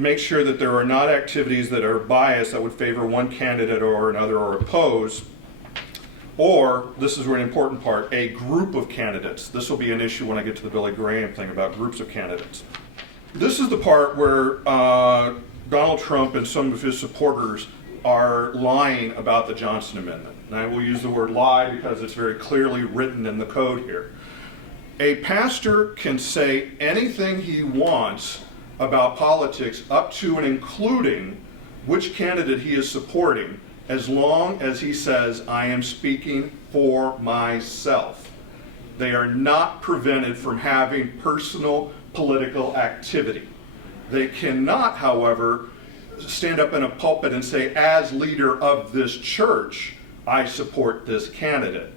make sure that there are not activities that are biased that would favor one candidate or another or oppose, or, this is an important part, a group of candidates. This will be an issue when I get to the Billy Graham thing about groups of candidates. This is the part where Donald Trump and some of his supporters are lying about the Johnson Amendment. And I will use the word lie because it's very clearly written in the code here. A pastor can say anything he wants about politics up to and including which candidate he is supporting, as long as he says, I am speaking for myself. They are not prevented from having personal political activity. They cannot, however, stand up in a pulpit and say, as leader of this church, I support this candidate.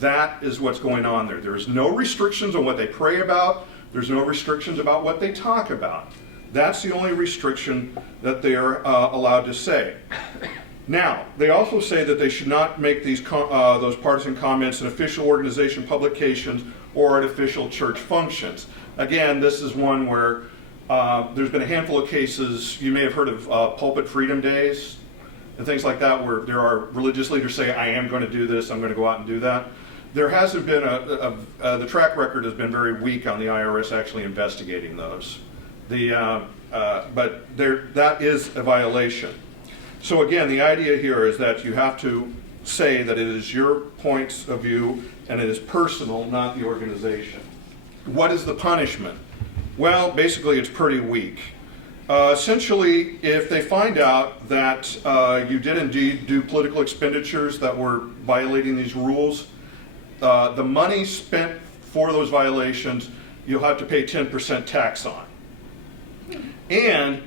That is what's going on there. There's no restrictions on what they pray about. There's no restrictions about what they talk about. That's the only restriction that they are allowed to say. Now, they also say that they should not make these those partisan comments in official organization publications or at official church functions. Again, this is one where there's been a handful of cases. You may have heard of pulpit freedom days and things like that, where there are religious leaders say, I am going to do this, I'm going to go out and do that. There hasn't been the track record has been very weak on the IRS actually investigating those. But that is a violation. So again, the idea here is that you have to say that it is your points of view and it is personal, not the organization. What is the punishment? Well, basically it's pretty weak. Essentially, if they find out that you did indeed do political expenditures that were violating these rules, the money spent for those violations, you'll have to pay 10% tax on. And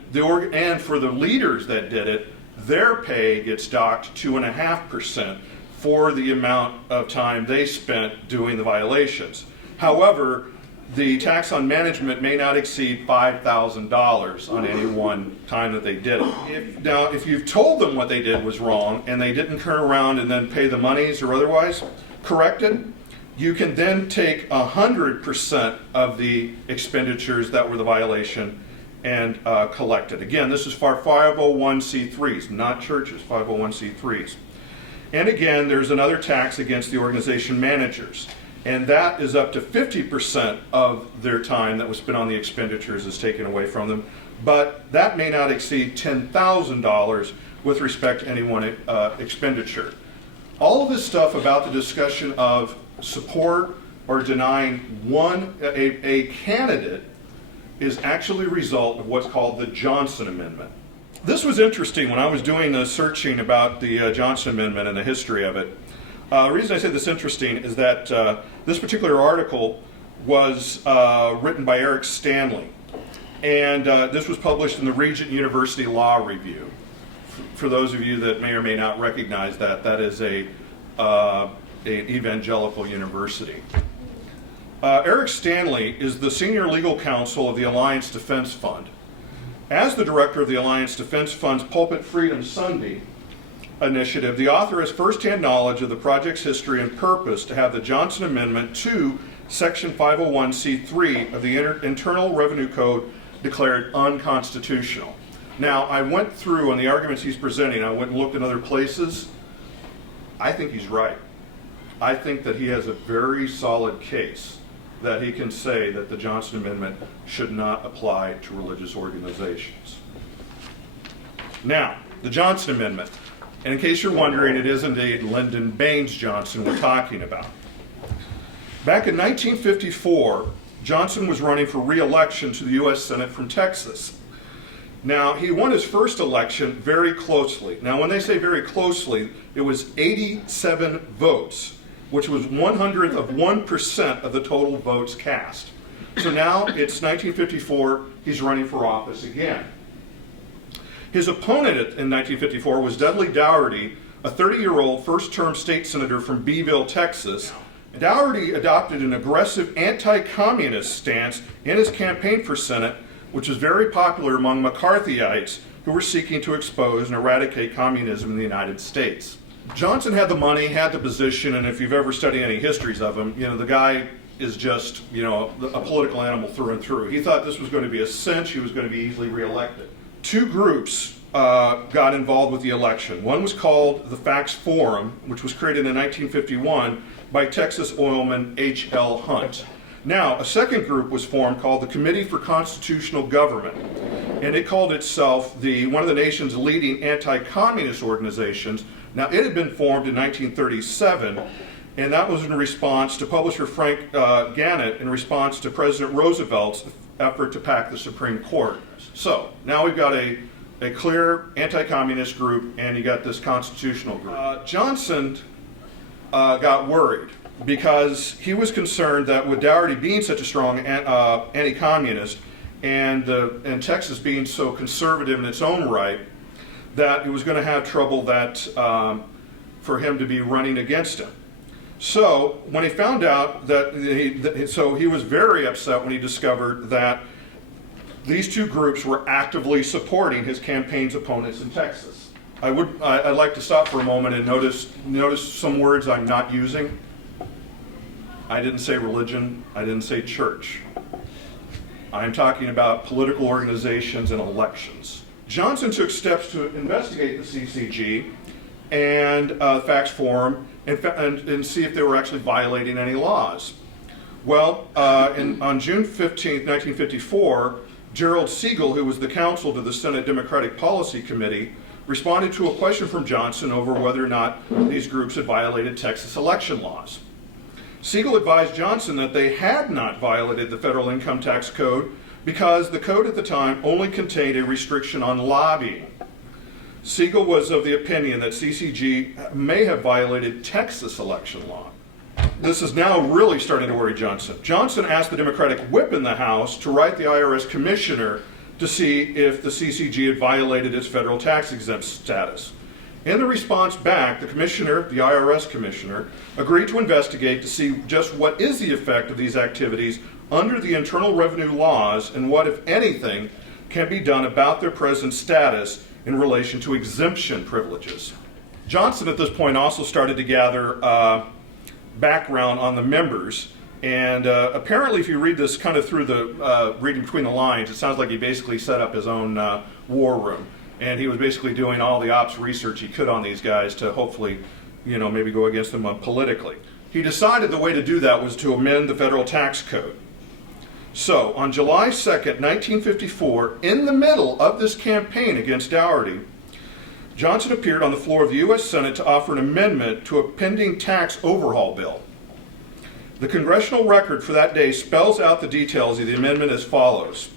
for the leaders that did it, their pay gets docked 2.5% for the amount of time they spent doing the violations. However, the tax on management may not exceed $5,000 on any one time that they did it. If you've told them what they did was wrong and they didn't turn around and then pay the monies or otherwise correct it, you can then take 100% of the expenditures that were the violation and collect it. Again, this is for 501c3s, not churches, 501c3s. And again, there's another tax against the organization managers. And that is up to 50% of their time that was spent on the expenditures is taken away from them. But that may not exceed $10,000 with respect to any one expenditure. All of this stuff about the discussion of support or denying a candidate is actually a result of what's called the Johnson Amendment. This was interesting when I was doing the searching about the Johnson Amendment and the history of it. The reason I say this interesting is that this particular article was written by Eric Stanley, and this was published in the Regent University Law Review. For those of you that may or may not recognize that, that is an evangelical university. Eric Stanley is the senior legal counsel of the Alliance Defense Fund. As the director of the Alliance Defense Fund's Pulpit Freedom Sunday initiative, the author has firsthand knowledge of the project's history and purpose to have the Johnson Amendment to Section 501c3 of the Internal Revenue Code declared unconstitutional. Now, I went through on the arguments he's presenting, I went and looked in other places. I think he's right. I think that he has a very solid case that he can say that the Johnson Amendment should not apply to religious organizations. Now, the Johnson Amendment. And in case you're wondering, it is indeed Lyndon Baines Johnson we're talking about. Back in 1954, Johnson was running for re-election to the U.S. Senate from Texas. Now, he won his first election very closely. Now, when they say very closely, it was 87 votes, which was 100th of 1% of the total votes cast. So now it's 1954, he's running for office again. His opponent in 1954 was Dudley Dougherty, a 30-year-old first-term state senator from Beeville, Texas. Dougherty adopted an aggressive anti-communist stance in his campaign for Senate, which was very popular among McCarthyites who were seeking to expose and eradicate communism in the United States. Johnson had the money, had the position, and if you've ever studied any histories of him, the guy is just, a political animal through and through. He thought this was going to be a cinch, he was going to be easily reelected. two groups got involved with the election. One was called the Facts Forum, which was created in 1951 by Texas oilman H.L. Hunt. Now, a second group was formed called the Committee for Constitutional Government, and it called itself one of the nation's leading anti-communist organizations. Now, it had been formed in 1937, and that was in response to publisher Frank Gannett in response to President Roosevelt's effort to pack the Supreme Court. So, now we've got a clear anti-communist group, and you got this constitutional group. Johnson got worried because he was concerned that with Dougherty being such a strong anti-communist and Texas being so conservative in its own right, that it was going to have trouble for him to be running against him. So when he found out he was very upset when he discovered that these two groups were actively supporting his campaign's opponents in Texas. I'd like to stop for a moment and notice some words I'm not using. I didn't say religion. I didn't say church. I'm talking about political organizations and elections. Johnson took steps to investigate the CCG and Facts Forum and see if they were actually violating any laws. Well, on June 15, 1954, Gerald Siegel, who was the counsel to the Senate Democratic Policy Committee, responded to a question from Johnson over whether or not these groups had violated Texas election laws. Siegel advised Johnson that they had not violated the federal income tax code because the code at the time only contained a restriction on lobbying. Siegel was of the opinion that CCG may have violated Texas election law. This is now really starting to worry Johnson. Johnson asked the Democratic whip in the House to write the IRS commissioner to see if the CCG had violated its federal tax exempt status. In the response back, the commissioner, the IRS commissioner, agreed to investigate to see just what is the effect of these activities under the Internal Revenue laws and what, if anything, can be done about their present status in relation to exemption privileges. Johnson at this point also started to gather background on the members, and apparently if you read this kind of through the reading between the lines, it sounds like he basically set up his own war room. And he was basically doing all the ops research he could on these guys to hopefully, maybe go against them politically. He decided the way to do that was to amend the federal tax code. So, on July 2nd, 1954, in the middle of this campaign against Dougherty, Johnson appeared on the floor of the U.S. Senate to offer an amendment to a pending tax overhaul bill. The congressional record for that day spells out the details of the amendment as follows.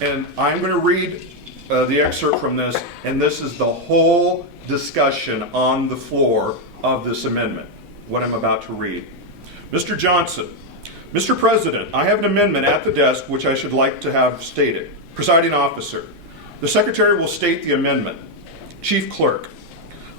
And I'm going to read the excerpt from this, and this is the whole discussion on the floor of this amendment, what I'm about to read. Mr. Johnson, Mr. President, I have an amendment at the desk which I should like to have stated. Presiding officer, the Secretary will state the amendment. Chief Clerk,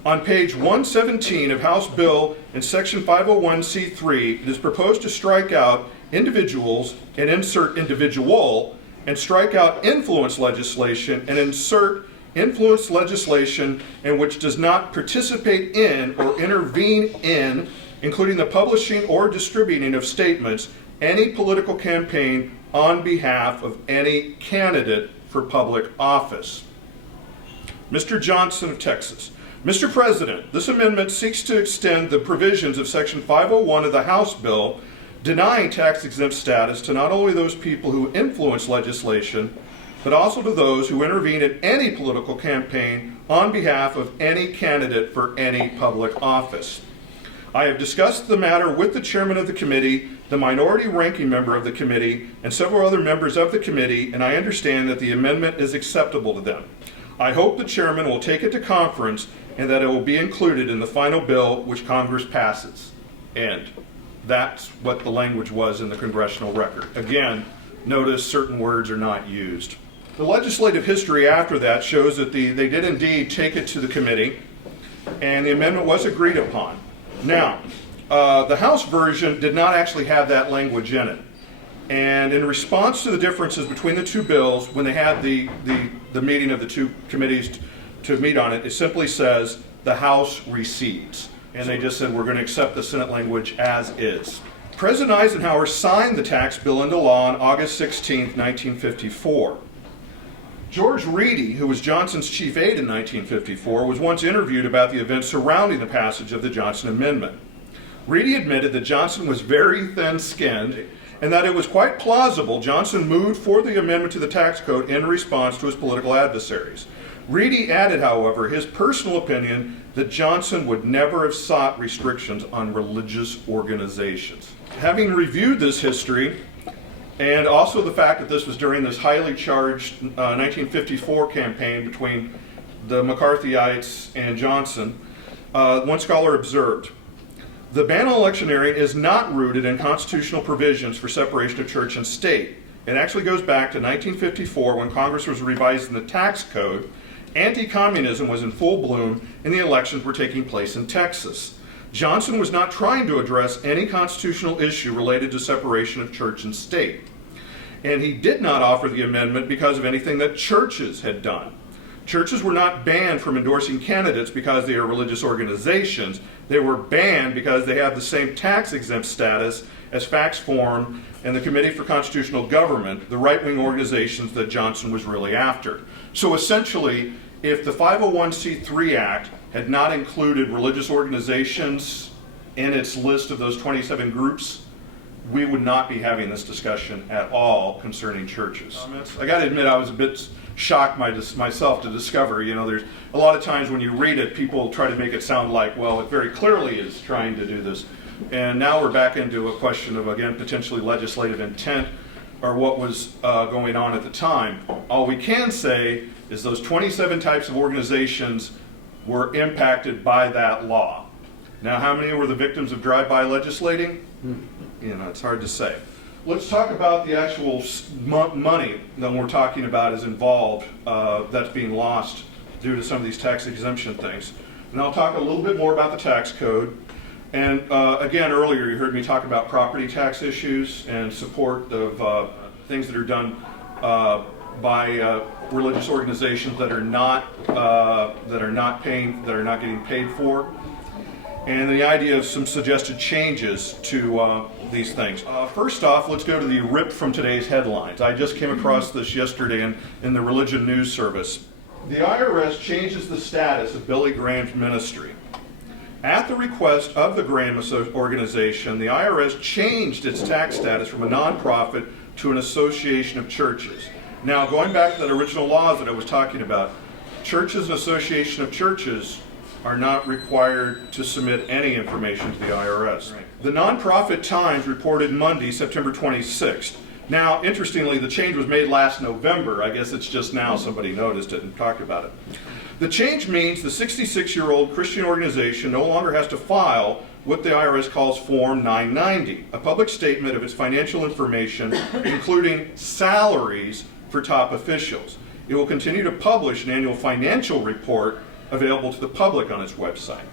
on page 117 of House Bill in Section 501c3, it is proposed to strike out individuals and insert individual, and strike out influence legislation and insert influence legislation in which does not participate in or intervene in, including the publishing or distributing of statements, any political campaign on behalf of any candidate for public office. Mr. Johnson of Texas. Mr. President, this amendment seeks to extend the provisions of Section 501 of the House Bill denying tax-exempt status to not only those people who influence legislation, but also to those who intervene in any political campaign on behalf of any candidate for any public office. I have discussed the matter with the chairman of the committee, the minority ranking member of the committee, and several other members of the committee, and I understand that the amendment is acceptable to them. I hope the chairman will take it to conference and that it will be included in the final bill which Congress passes. End. That's what the language was in the congressional record. Again, notice certain words are not used. The legislative history after that shows that they did indeed take it to the committee, and the amendment was agreed upon. Now, the House version did not actually have that language in it. And in response to the differences between the two bills, when they had the meeting of the two committees to meet on it, it simply says the House recedes. And they just said, we're going to accept the Senate language as is. President Eisenhower signed the tax bill into law on August 16, 1954. George Reedy, who was Johnson's chief aide in 1954, was once interviewed about the events surrounding the passage of the Johnson Amendment. Reedy admitted that Johnson was very thin-skinned and that it was quite plausible Johnson moved for the amendment to the tax code in response to his political adversaries. Reedy added, however, his personal opinion that Johnson would never have sought restrictions on religious organizations. Having reviewed this history, and also the fact that this was during this highly charged 1954 campaign between the McCarthyites and Johnson, one scholar observed, the ban on electioneering is not rooted in constitutional provisions for separation of church and state. It actually goes back to 1954 when Congress was revising the tax code. Anti-communism was in full bloom and the elections were taking place in Texas. Johnson was not trying to address any constitutional issue related to separation of church and state. And he did not offer the amendment because of anything that churches had done. Churches were not banned from endorsing candidates because they are religious organizations. They were banned because they have the same tax-exempt status as Facts Forum and the Committee for Constitutional Government, the right-wing organizations that Johnson was really after. So essentially, if the 501c3 Act had not included religious organizations in its list of those 27 groups, we would not be having this discussion at all concerning churches. I got to admit, I was a bit shocked myself to discover, there's a lot of times when you read it, people try to make it sound like, well, it very clearly is trying to do this. And now we're back into a question of, again, potentially legislative intent or what was going on at the time. All we can say is those 27 types of organizations were impacted by that law. Now, how many were the victims of drive-by legislating? It's hard to say. Let's talk about the actual money that we're talking about is involved that's being lost due to some of these tax exemption things. And I'll talk a little bit more about the tax code. And again, earlier you heard me talk about property tax issues and support of things that are done by religious organizations that are not getting paid for. And the idea of some suggested changes to these things. First off, let's go to the rip from today's headlines. I just came across this yesterday in the Religion News Service. The IRS changes the status of Billy Graham's ministry. At the request of the Graham organization, the IRS changed its tax status from a nonprofit to an association of churches. Now, going back to that original laws that I was talking about, churches and association of churches are not required to submit any information to the IRS. Right. The Nonprofit Times reported Monday, September 26th. Now, interestingly, the change was made last November. I guess it's just now somebody noticed it and talked about it. The change means the 66-year-old Christian organization no longer has to file what the IRS calls Form 990, a public statement of its financial information, including salaries for top officials. It will continue to publish an annual financial report available to the public on its website.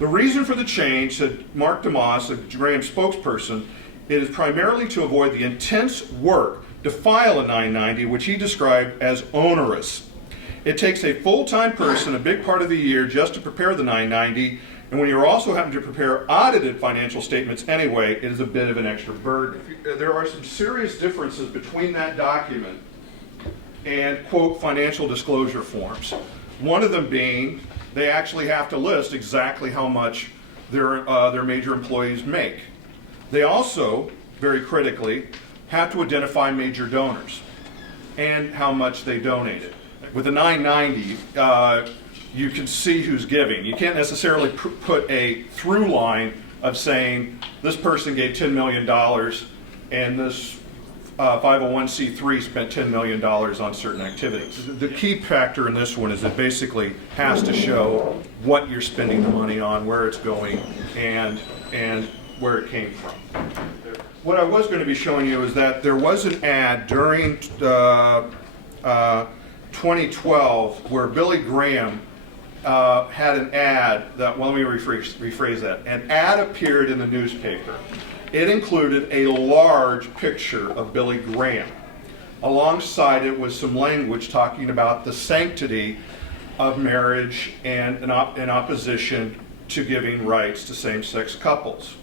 The reason for the change, said Mark Thompson, a Graham spokesperson, it is primarily to avoid the intense work to file a 990, which he described as onerous. It takes a full-time person a big part of the year just to prepare the 990, and when you're also having to prepare audited financial statements anyway, it is a bit of an extra burden. There are some serious differences between that document and, quote, financial disclosure forms. One of them being they actually have to list exactly how much their major employees make. They also, very critically, have to identify major donors and how much they donated. With the 990, you can see who's giving. You can't necessarily put a through line of saying this person gave $10 million and this 501c3 spent $10 million on certain activities. The key factor in this one is it basically has to show what you're spending the money on, where it's going, and where it came from. What I was going to be showing you is that there was an ad during 2012 where Billy Graham had an ad that, well, let me rephrase that. An ad appeared in the newspaper. It included a large picture of Billy Graham. Alongside it was some language talking about the sanctity of marriage and in opposition to giving rights to same-sex couples.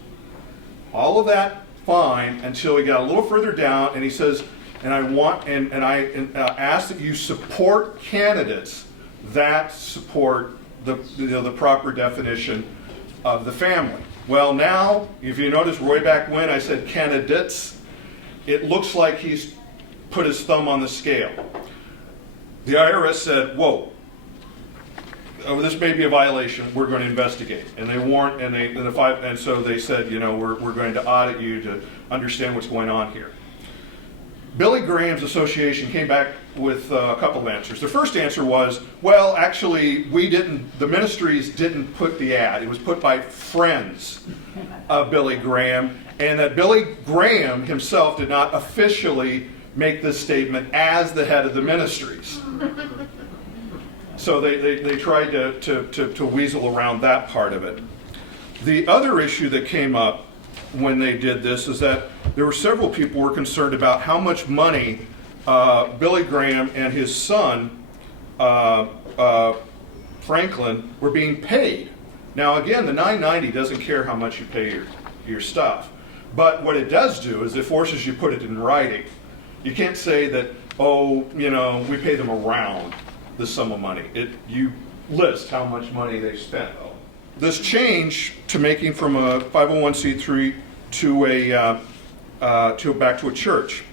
All of that fine until he got a little further down and he says, And I ask that you support candidates that support the proper definition of the family. Well, now, if you notice way back when I said candidates, it looks like he's put his thumb on the scale. The IRS said, whoa, this may be a violation, we're going to investigate. And they warned, and so they said, we're going to audit you to understand what's going on here. Billy Graham's association came back with a couple of answers. The first answer was, well, actually, the ministries didn't put the ad. It was put by friends of Billy Graham, and that Billy Graham himself did not officially make this statement as the head of the ministries. So they tried to weasel around that part of it. The other issue that came up when they did this is that there were several people who were concerned about how much money Billy Graham and his son, Franklin, were being paid. Now again, the 990 doesn't care how much you pay your stuff. But what it does do is it forces you to put it in writing. You can't say that, we pay them around the sum of money. You list how much money they spent. This change to making from a 501c3 back to a church.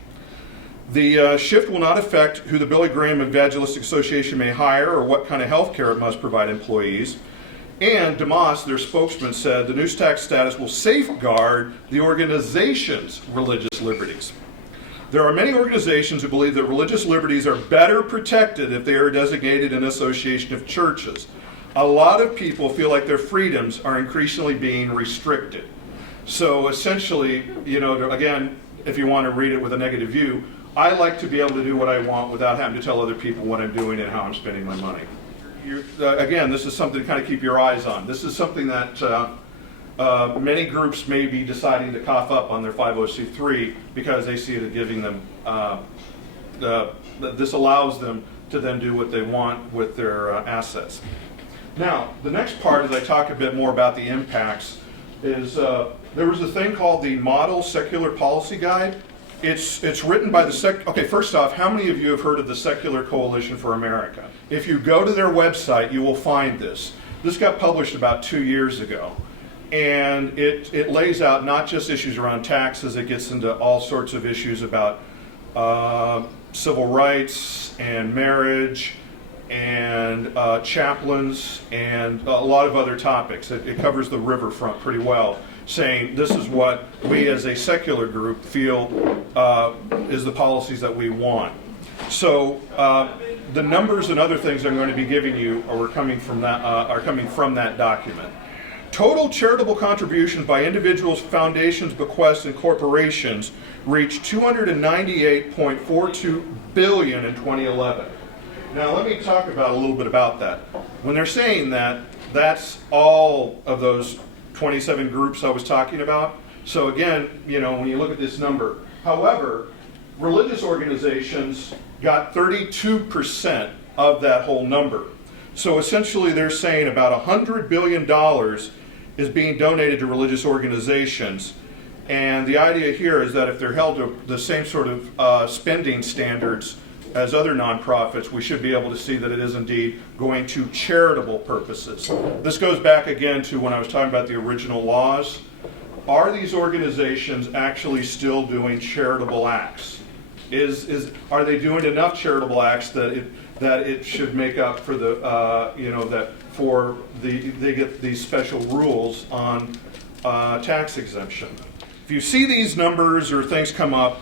The shift will not affect who the Billy Graham Evangelistic Association may hire or what kind of health care it must provide employees. And DeMoss, their spokesman, said the news tax status will safeguard the organization's religious liberties. There are many organizations who believe that religious liberties are better protected if they are designated an association of churches. A lot of people feel like their freedoms are increasingly being restricted. So essentially, again, if you want to read it with a negative view, I like to be able to do what I want without having to tell other people what I'm doing and how I'm spending my money. Again, this is something to kind of keep your eyes on. This is something that many groups may be deciding to cough up on their 501c3 because they see it as giving them, this allows them to then do what they want with their assets. Now, the next part, as I talk a bit more about the impacts, is there was a thing called the Model Secular Policy Guide. It's written by okay, first off, how many of you have heard of the Secular Coalition for America? If you go to their website, you will find this. This got published about 2 years ago. And it lays out not just issues around taxes, it gets into all sorts of issues about civil rights and marriage and chaplains and a lot of other topics. It covers the riverfront pretty well, saying this is what we as a secular group feel is the policies that we want. So the numbers and other things I'm going to be giving you are coming from that document. Total charitable contributions by individuals, foundations, bequests, and corporations reached $298.42 billion in 2011. Now let me talk about a little bit about that. When they're saying that, that's all of those 27 groups I was talking about. So again, when you look at this number. However, religious organizations got 32% of that whole number. So essentially they're saying about $100 billion is being donated to religious organizations. And the idea here is that if they're held to the same sort of spending standards as other nonprofits, we should be able to see that it is indeed going to charitable purposes. This goes back again to when I was talking about the original laws. Are these organizations actually still doing charitable acts? Are they doing enough charitable acts that it should make up for they get these special rules on tax exemption? If you see these numbers or things come up,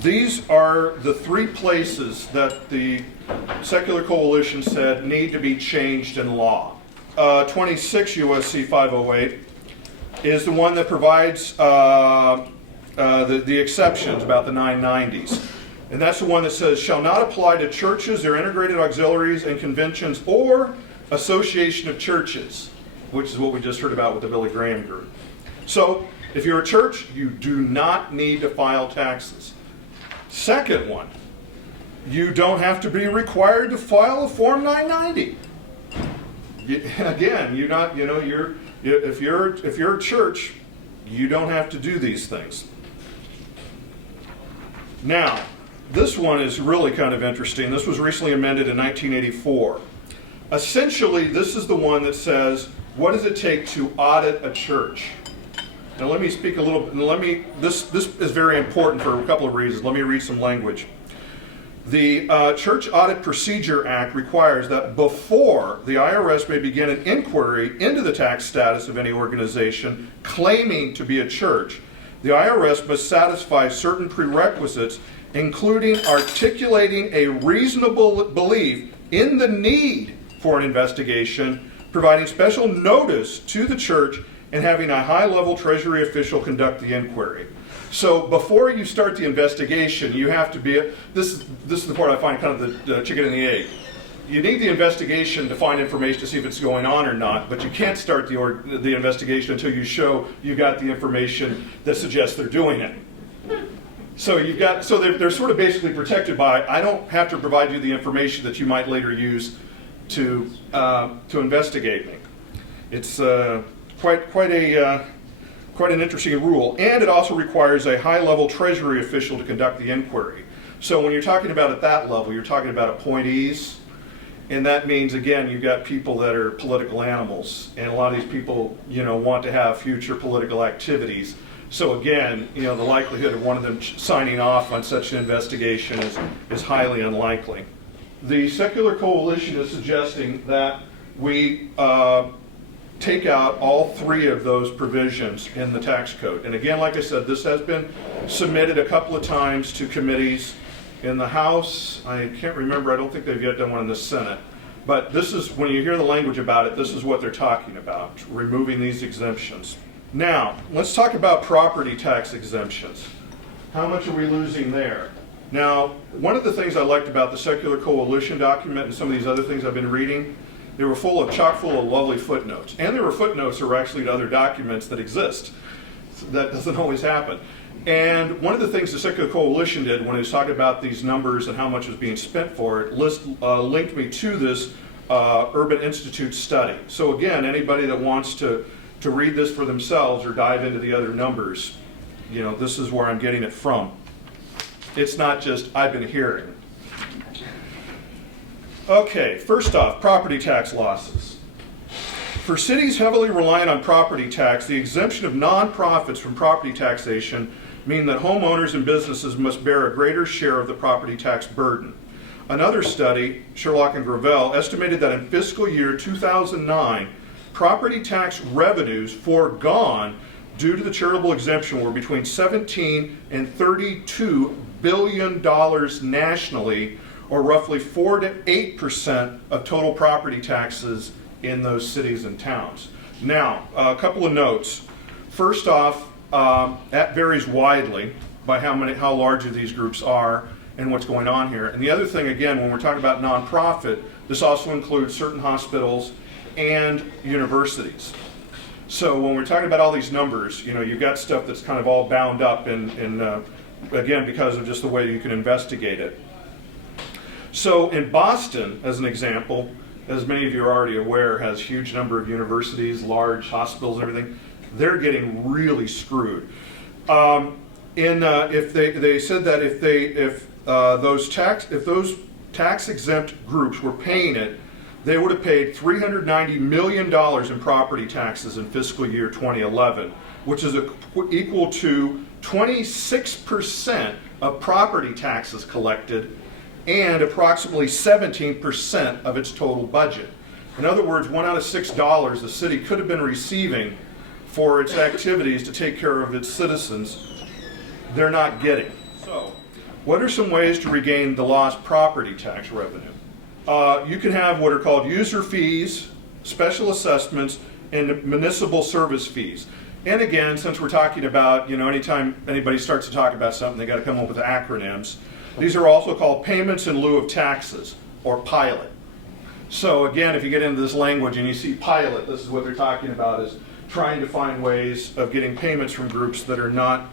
these are the 3 places that the Secular Coalition said need to be changed in law. 26 U.S.C. 508 is the one that provides the exceptions about the 990s. And that's the one that says, shall not apply to churches, their integrated auxiliaries and conventions, or association of churches, which is what we just heard about with the Billy Graham group. So, if you're a church, you do not need to file taxes. Second one, you don't have to be required to file a Form 990. Again, if you're a church, you don't have to do these things. Now, This one is really kind of interesting. This was recently amended in 1984. Essentially, this is the one that says, what does it take to audit a church? Now let me speak a little, this is very important for a couple of reasons. Let me read some language. The Church Audit Procedure Act requires that before the IRS may begin an inquiry into the tax status of any organization claiming to be a church, the IRS must satisfy certain prerequisites, including articulating a reasonable belief in the need for an investigation, providing special notice to the church, and having a high-level Treasury official conduct the inquiry. So before you start the investigation, you have to be, this is the part I find kind of the chicken and the egg. You need the investigation to find information to see if it's going on or not, but you can't start the investigation until you show you got the information that suggests they're doing it. So they're sort of basically protected by, I don't have to provide you the information that you might later use to investigate me. It's quite an interesting rule, and it also requires a high-level Treasury official to conduct the inquiry. So when you're talking about at that level, you're talking about appointees, and that means, again, you've got people that are political animals, and a lot of these people, want to have future political activities. So again, the likelihood of one of them signing off on such an investigation is highly unlikely. The Secular Coalition is suggesting that we take out all three of those provisions in the tax code. And again, like I said, this has been submitted a couple of times to committees in the House. I can't remember, I don't think they've yet done one in the Senate. But this is, when you hear the language about it, this is what they're talking about, removing these exemptions. Now, let's talk about property tax exemptions. How much are we losing there? Now, one of the things I liked about the Secular Coalition document and some of these other things I've been reading, they were chock full of lovely footnotes. And there were footnotes that were actually to other documents that exist. So that doesn't always happen. And one of the things the Secular Coalition did when it was talking about these numbers and how much was being spent for it, linked me to this Urban Institute study. So again, anybody that wants to read this for themselves or dive into the other numbers, this is where I'm getting it from. It's not just, I've been hearing. Okay, first off, property tax losses. For cities heavily reliant on property tax, the exemption of nonprofits from property taxation mean that homeowners and businesses must bear a greater share of the property tax burden. Another study, Sherlock and Gravel, estimated that in fiscal year 2009, property tax revenues foregone due to the charitable exemption were between $17 and $32 billion nationally, or roughly 4 to 8% of total property taxes in those cities and towns. Now, a couple of notes. First off, that varies widely by how large of these groups are and what's going on here. And the other thing, again, when we're talking about nonprofit, this also includes certain hospitals and universities. So when we're talking about all these numbers, you've got stuff that's kind of all bound up in again, because of just the way you can investigate it. So in Boston, as an example, as many of you are already aware, has a huge number of universities, large hospitals, and everything. They're getting really screwed. If they said that if those tax exempt groups were paying it, they would have paid $390 million in property taxes in fiscal year 2011, which is equal to 26% of property taxes collected and approximately 17% of its total budget. In other words, $1 out of $6 the city could have been receiving for its activities to take care of its citizens, they're not getting. So, what are some ways to regain the lost property tax revenue? You can have what are called user fees, special assessments, and municipal service fees. And again, since we're talking about, anytime anybody starts to talk about something, they got to come up with acronyms. These are also called payments in lieu of taxes, or pilot. So again, if you get into this language and you see pilot, this is what they're talking about, is trying to find ways of getting payments from groups that are not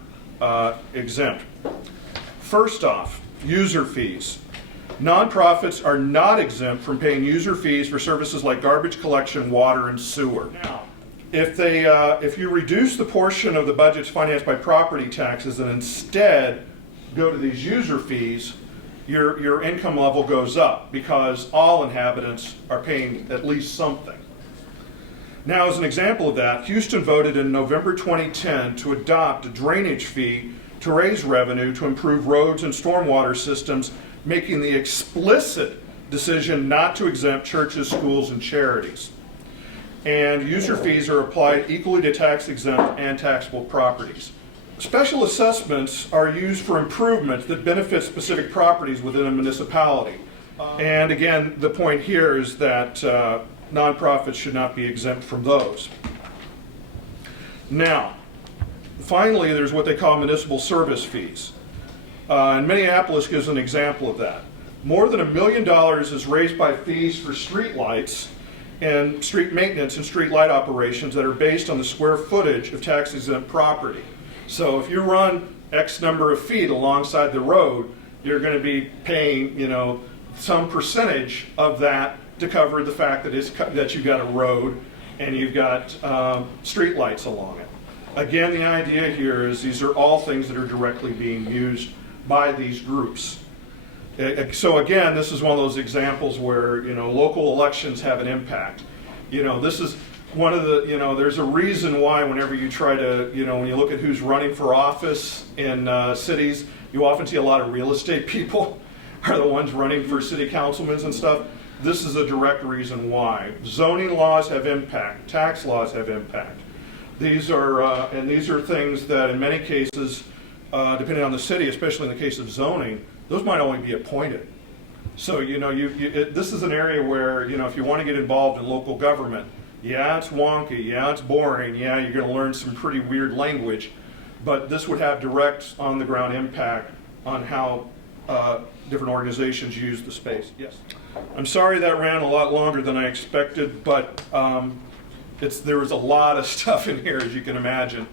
exempt. First off, user fees. Nonprofits are not exempt from paying user fees for services like garbage collection, water, and sewer. Now, if you reduce the portion of the budgets financed by property taxes and instead go to these user fees, your income level goes up because all inhabitants are paying at least something. Now, as an example of that, Houston voted in November 2010 to adopt a drainage fee to raise revenue to improve roads and stormwater systems, making the explicit decision not to exempt churches, schools, and charities. And user fees are applied equally to tax-exempt and taxable properties. Special assessments are used for improvements that benefit specific properties within a municipality. And again, the point here is that nonprofits should not be exempt from those. Now, finally, there's what they call municipal service fees. And Minneapolis gives an example of that. More than $1 million is raised by fees for street lights and street maintenance and street light operations that are based on the square footage of tax-exempt property. So if you run X number of feet alongside the road, you're going to be paying, some percentage of that to cover the fact that you've got a road and you've got street lights along it. Again, the idea here is these are all things that are directly being used by these groups. So again, this is one of those examples where, local elections have an impact. This is one of the, there's a reason why whenever you try to, when you look at who's running for office in cities, you often see a lot of real estate people are the ones running for city councilmen and stuff. This is a direct reason why. Zoning laws have impact. Tax laws have impact. These are things that in many cases, depending on the city, especially in the case of zoning, those might only be appointed. So, this is an area where, if you want to get involved in local government, yeah, it's wonky, yeah, it's boring, yeah, you're going to learn some pretty weird language, but this would have direct on-the-ground impact on how different organizations use the space. Yes. I'm sorry that ran a lot longer than I expected, but there was a lot of stuff in here, as you can imagine.